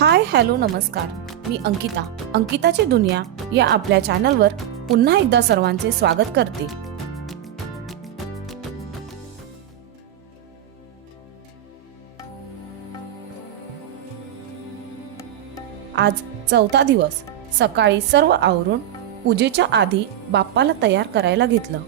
Hi hello नमस्कार. मी अंकिताची दुनिया या आपल्या चॅनलवर पुन्हा एकदा सर्वांचे स्वागत करते. आज चौथा दिवस. सकाळी सर्व आवरून पूजेच्या आधी बाप्पाला तयार करायला घेतलं.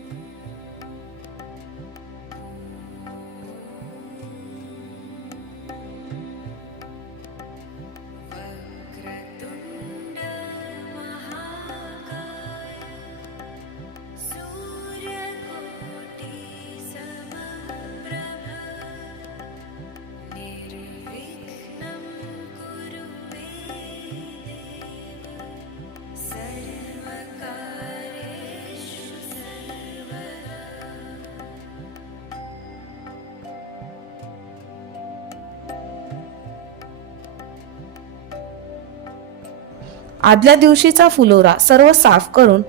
आदल्या दिवशीचा फुलोरा सर्व साफ करून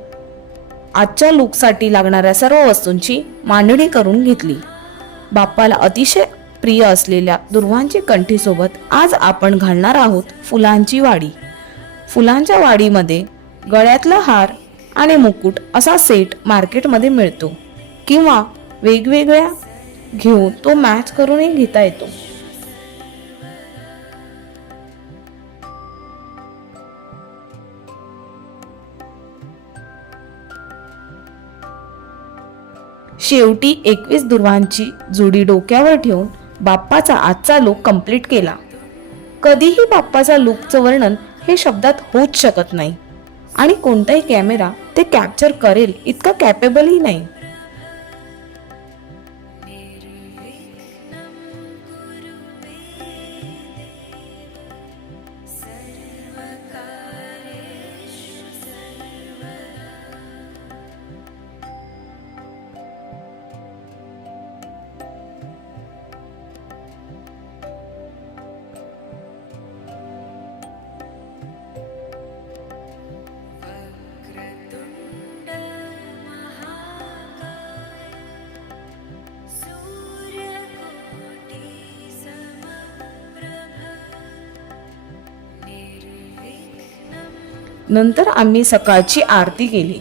आजच्या लुकसाठी लागणाऱ्या सर्व वस्तूंची मांडणी करून घेतली. बाप्पाला अतिशय प्रिय असलेल्या दुर्वांची कंठीसोबत आज आपण घालणार आहोत फुलांची वाडी. फुलांच्या वाडीमध्ये गळ्यातला हार आणि मुकुट असा सेट मार्केटमध्ये मिळतो किंवा वेगवेगळ्या घेऊन तो मॅच करूनही घेता येतो. शेवटी 21 दुर्वांची जोडी डोक्यावर ठेवून बाप्पाचा आजचा लुक कंप्लीट केला. कधीही बाप्पाचा लुकचं वर्णन हे शब्दात होऊच शकत नाही आणि कोणताही कॅमेरा ते कॅप्चर करेल इतका कॅपेबलही नाही. नंतर आम्ही सकाळची आरती केली.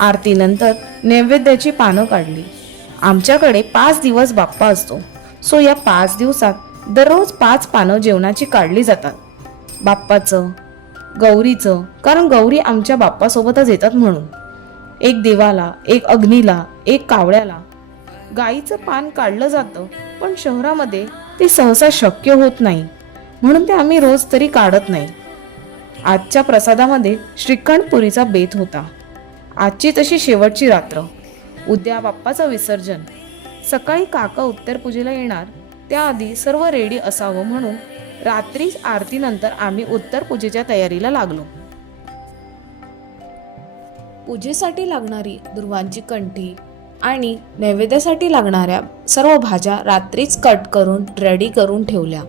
आरतीनंतर नैवेद्याची पानं काढली. आमच्याकडे 5 दिवस बाप्पा असतो, सो या 5 दिवसात दररोज 5 पानं जेवणाची काढली जातात. बाप्पाचं, गौरीचं, कारण गौरी आमच्या बाप्पासोबतच येतात म्हणून. एक देवाला, एक अग्नीला, एक कावळ्याला. गाईचं पान काढलं जातं, पण शहरामध्ये ते सहसा शक्य होत नाही, म्हणून ते आम्ही रोज तरी काढत नाही. आजच्या प्रसादामध्ये श्रीखंड पुरीचा बेत होता. आजची तशी शेवटची रात्र. उद्या बाप्पाचं विसर्जन. सकाळी काका उत्तर पूजेला येणार, त्याआधी सर्व रेडी असावं म्हणून रात्री आरतीनंतर आम्ही उत्तर पूजेच्या तयारीला लागलो. पूजेसाठी लागणारी दुर्वांची कंठी आणि नैवेद्यासाठी लागणाऱ्या सर्व भाज्या रात्रीच कट करून रेडी करून ठेवल्या.